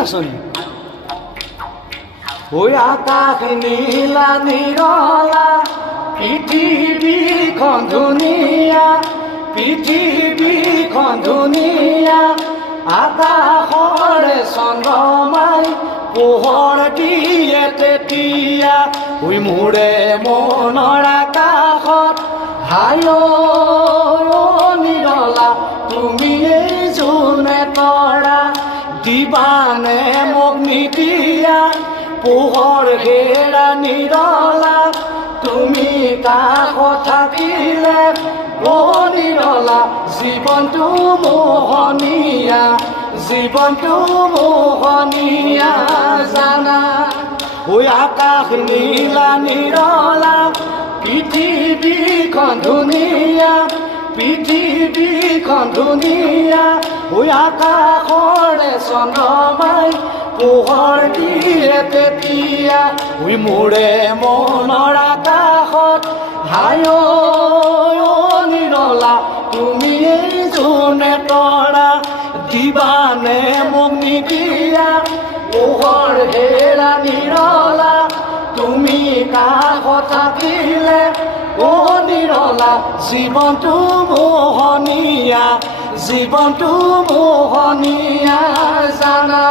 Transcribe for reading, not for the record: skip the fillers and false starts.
নাচনি ঐ আকাশ নীলা নিৰলা পৃথিৱীখন ধুনীয়া পৃথিৱীখন ধুনীয়া আকাশৰে চন্দ্ৰমাই পোহৰ দিয়ে তেতিয়া ঐ মোৰে মনৰ আকাশত হায় নিৰলা তুমি এই জোনে তৰা দিবানে মোক নিদিয়া পোহৰ হেৰা নিৰলা তুমি কাষত থাকিলে ও নিৰলা জীৱনটো মোহনীয়া জীৱনটো মোহনীয়া জানা ঐ আকাশ নীলা নিৰলা পৃথিৱীখন ধুনীয়া পৃথিৱীখন ধুনীয়া ঐ আকাশৰে চন্দ্ৰমাই পোহৰ দিয়ে তেতিয়া ঐ মোৰে মনৰ আকাশত হায় নিৰলা তুমি এই জোনে তৰা দিবানে মোক নিদিয়া পোহৰ হেৰা নিৰলা তুমি কাষত থাকিলে ও নিৰলা জীৱনটো মোহনীয়া জীৱনটো মোহনীয়া জানা